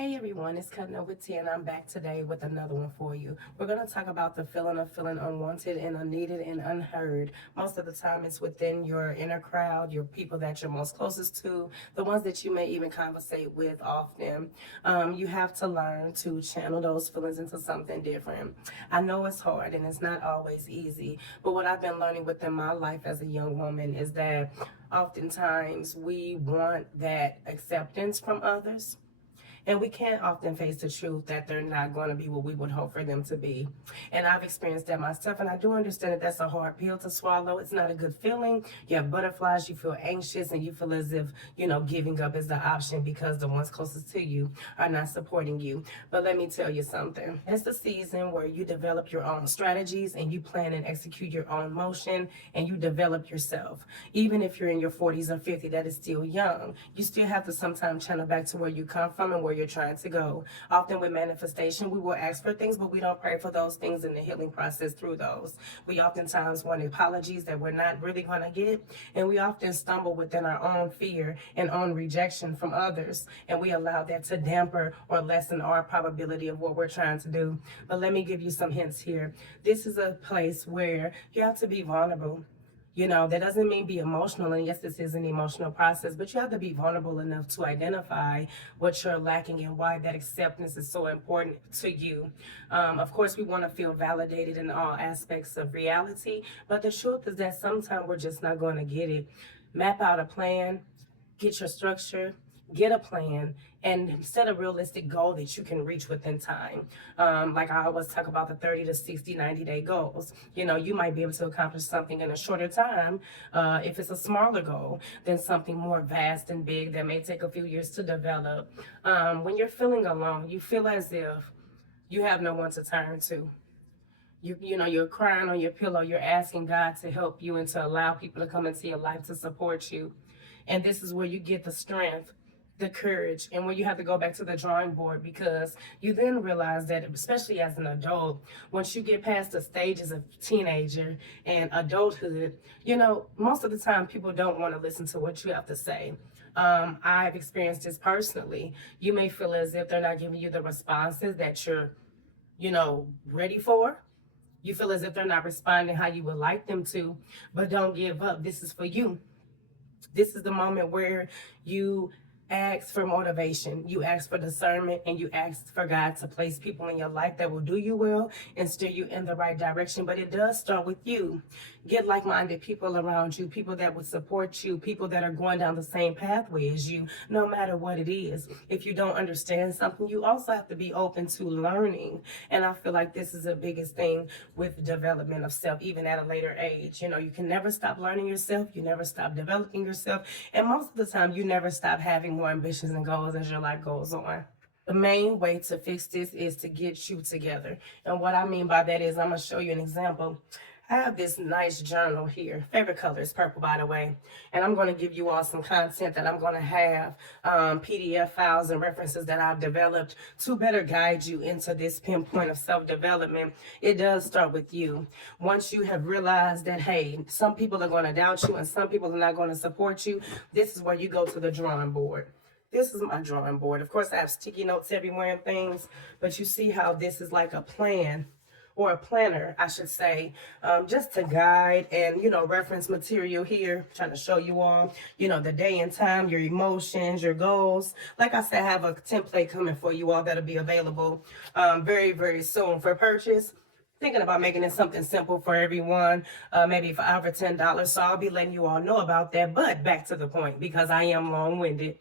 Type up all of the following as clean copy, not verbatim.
Hey everyone, it's Cutting Up with T, and I'm back today with another one for you. We're going to talk about the feeling of feeling unwanted and unneeded and unheard. Most of the time, it's within your inner crowd, your people that you're most closest to, the ones that you may even conversate with often. You have to learn to channel those feelings into something different. I know it's hard and it's not always easy, but what I've been learning within my life as a young woman is that oftentimes we want that acceptance from others. And we can't often face the truth that they're not going to be what we would hope for them to be. And I've experienced that myself, and I do understand that that's a hard pill to swallow. It's not a good feeling. You have butterflies, you feel anxious, and you feel as if, giving up is the option because the ones closest to you are not supporting you. But let me tell you something. It's the season where you develop your own strategies and you plan and execute your own motion and you develop yourself. Even if you're in your 40s or 50, that is still young. You still have to sometimes channel back to where you come from and where you're trying to go. Often with manifestation, we will ask for things, but we don't pray for those things in the healing process through those. We oftentimes want apologies that we're not really going to get, and we often stumble within our own fear and own rejection from others, and we allow that to damper or lessen our probability of what we're trying to do. But let me give you some hints here. This is a place where you have to be vulnerable. That doesn't mean be emotional, and yes, this is an emotional process, but you have to be vulnerable enough to identify what you're lacking and why that acceptance is so important to you. Of course, we want to feel validated in all aspects of reality, but the truth is that sometimes we're just not going to get it. Map out a plan, get your structure, get a plan, and set a realistic goal that you can reach within time. Like I always talk about the 30 to 60, 90-day goals. You might be able to accomplish something in a shorter time if it's a smaller goal than something more vast and big that may take a few years to develop. When you're feeling alone, you feel as if you have no one to turn to. You're crying on your pillow, you're asking God to help you and to allow people to come into your life to support you. And this is where you get the strength, the courage, and where you have to go back to the drawing board, because you then realize that, especially as an adult, once you get past the stages of teenager and adulthood, most of the time people don't want to listen to what you have to say. I've experienced this personally. You may feel as if they're not giving you the responses that you're, ready for. You feel as if they're not responding how you would like them to, but don't give up. This is for you. This is the moment where you ask for motivation, you ask for discernment, and you ask for God to place people in your life that will do you well and steer you in the right direction. But it does start with you. Get like-minded people around you, people that would support you, people that are going down the same pathway as you, no matter what it is. If you don't understand something, you also have to be open to learning. And I feel like this is the biggest thing with development of self, even at a later age. You can never stop learning yourself. You never stop developing yourself. And most of the time, you never stop having more ambitions and goals as your life goes on. The main way to fix this is to get you together. And what I mean by that is, I'm going to show you an example. I have this nice journal here. Favorite color is purple, by the way. And I'm going to give you all some content that I'm going to have, PDF files and references that I've developed to better guide you into this pinpoint of self-development. It does start with you. Once you have realized that, hey, some people are going to doubt you and some people are not going to support you, this is where you go to the drawing board. This is my drawing board. Of course, I have sticky notes everywhere and things, but you see how this is like a plan, or a planner, I should say, just to guide and, reference material here, trying to show you all, the day and time, your emotions, your goals. Like I said, I have a template coming for you all that'll be available very, very soon for purchase. Thinking about making it something simple for everyone, maybe for over $10. So I'll be letting you all know about that. But back to the point, because I am long-winded.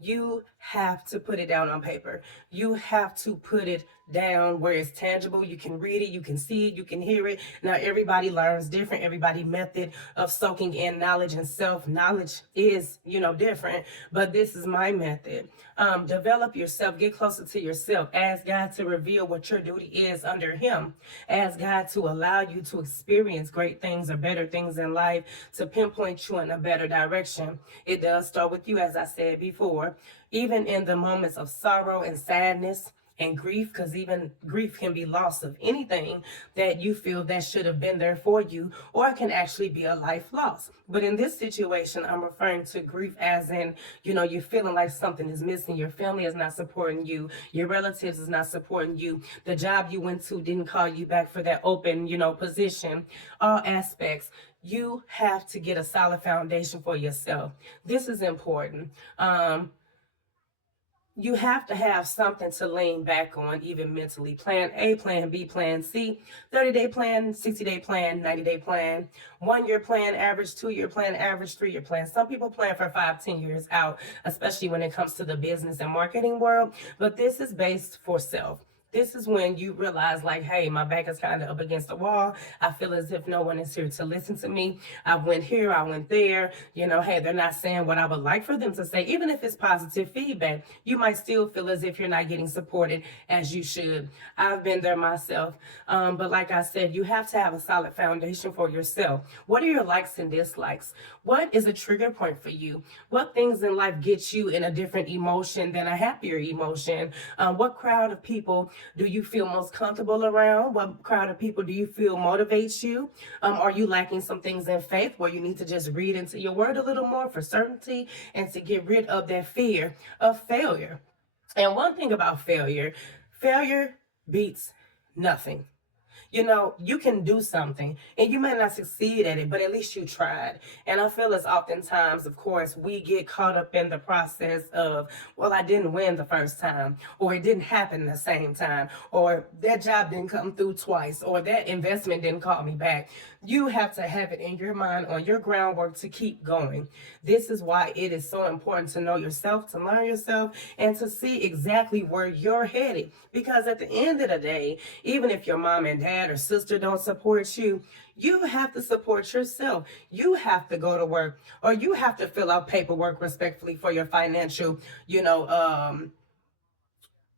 You have to put it down on paper. You have to put it down where it's tangible. You can read it, you can see it, you can hear it. Now, everybody learns different. Everybody's method of soaking in knowledge and self-knowledge is, different. But this is my method. Develop yourself. Get closer to yourself. Ask God to reveal what your duty is under Him. Ask God to allow you to experience great things or better things in life, to pinpoint you in a better direction. It does start with you, as I said before. Even in the moments of sorrow and sadness, And grief, because even grief can be loss of anything that you feel that should have been there for you, or it can actually be a life loss. But in this situation, I'm referring to grief as in, you're feeling like something is missing. Your family is not supporting you. Your relatives is not supporting you. The job you went to didn't call you back for that open, position. All aspects. You have to get a solid foundation for yourself. This is important. You have to have something to lean back on, even mentally. Plan A, plan B, plan C, 30-day plan, 60-day plan, 90-day plan, 1-year plan, average, 2-year plan, average, 3-year plan. Some people plan for 5-10 years out, especially when it comes to the business and marketing world. But this is based for self. This is when you realize, like, hey, my back is kind of up against the wall. I feel as if no one is here to listen to me. I went here, I went there. Hey, they're not saying what I would like for them to say. Even if it's positive feedback, you might still feel as if you're not getting supported as you should. I've been there myself. But like I said, you have to have a solid foundation for yourself. What are your likes and dislikes? What is a trigger point for you? What things in life get you in a different emotion than a happier emotion? What crowd of people do you feel most comfortable around? What crowd of people do you feel motivates you? Are you lacking some things in faith where you need to just read into your word a little more for certainty and to get rid of that fear of failure? And one thing about failure beats nothing. You can do something and you may not succeed at it, but at least you tried. And I feel as oftentimes, of course, we get caught up in the process of, well, I didn't win the first time, or it didn't happen the same time, or that job didn't come through twice, or that investment didn't call me back. You have to have it in your mind on your groundwork to keep going. This is why it is so important to know yourself, to learn yourself, and to see exactly where you're headed. Because at the end of the day, even if your mom and dad or sister don't support you, you have to support yourself. You have to go to work, or you have to fill out paperwork respectfully for your financial,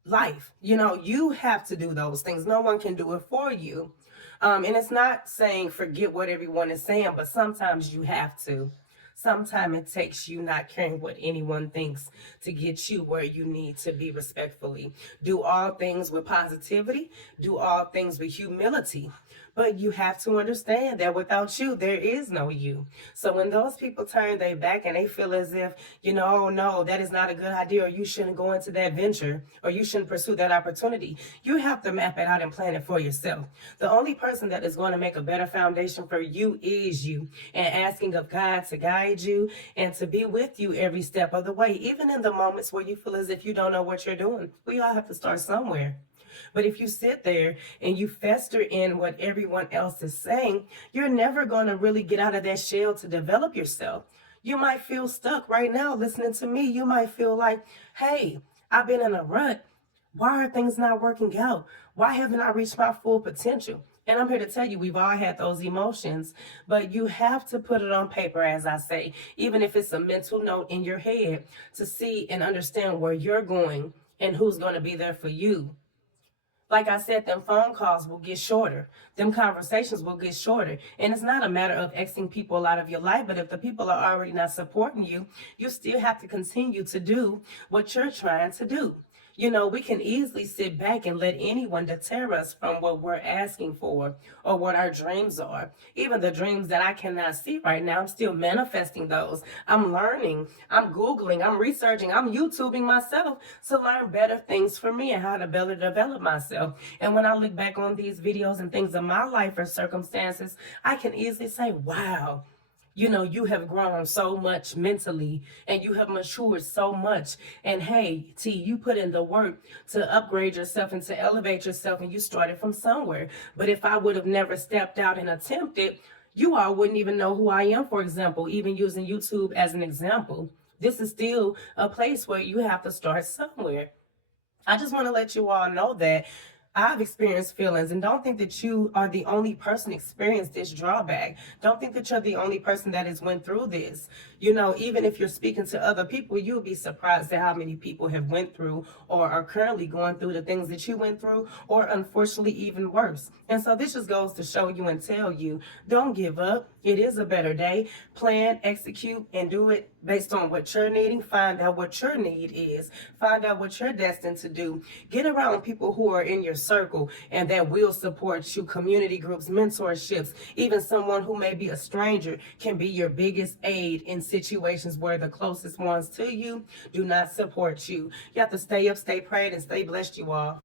life. You have to do those things. No one can do it for you. And it's not saying forget what everyone is saying, but sometimes you have to. Sometimes it takes you not caring what anyone thinks to get you where you need to be respectfully. Do all things with positivity. Do all things with humility. But you have to understand that without you, there is no you. So when those people turn their back and they feel as if, oh no, that is not a good idea, or you shouldn't go into that venture, or you shouldn't pursue that opportunity, you have to map it out and plan it for yourself. The only person that is going to make a better foundation for you is you, and asking of God to guide you and to be with you every step of the way, even in the moments where you feel as if you don't know what you're doing. We all have to start somewhere. But if you sit there and you fester in what everyone else is saying, you're never going to really get out of that shell to develop yourself. You might feel stuck right now listening to me. You might feel like, hey, I've been in a rut. Why are things not working out? Why haven't I reached my full potential? And I'm here to tell you, we've all had those emotions, but you have to put it on paper, as I say, even if it's a mental note in your head, to see and understand where you're going and who's going to be there for you. Like I said, them phone calls will get shorter. Them conversations will get shorter. And it's not a matter of Xing people out of your life, but if the people are already not supporting you, you still have to continue to do what you're trying to do. We can easily sit back and let anyone deter us from what we're asking for or what our dreams are. Even the dreams that I cannot see right now, I'm still manifesting those. I'm learning, I'm Googling, I'm researching, I'm YouTubing myself to learn better things for me and how to better develop myself. And when I look back on these videos and things in my life or circumstances, I can easily say, wow, you have grown so much mentally and you have matured so much. And hey, T, you put in the work to upgrade yourself and to elevate yourself, and you started from somewhere. But if I would have never stepped out and attempted, you all wouldn't even know who I am, for example, even using YouTube as an example. This is still a place where you have to start somewhere. I just want to let you all know that I've experienced feelings, and don't think that you are the only person experienced this drawback. Don't think that you're the only person that has went through this. Even if you're speaking to other people, you'll be surprised at how many people have went through or are currently going through the things that you went through, or unfortunately even worse. And so this just goes to show you and tell you, don't give up. It is a better day. Plan, execute, and do it based on what you're needing. Find out what your need is. Find out what you're destined to do. Get around people who are in your circle and that will support you. Community groups, mentorships, even someone who may be a stranger can be your biggest aid in situations where the closest ones to you do not support you. You have to stay up, stay prayed, and stay blessed, you all.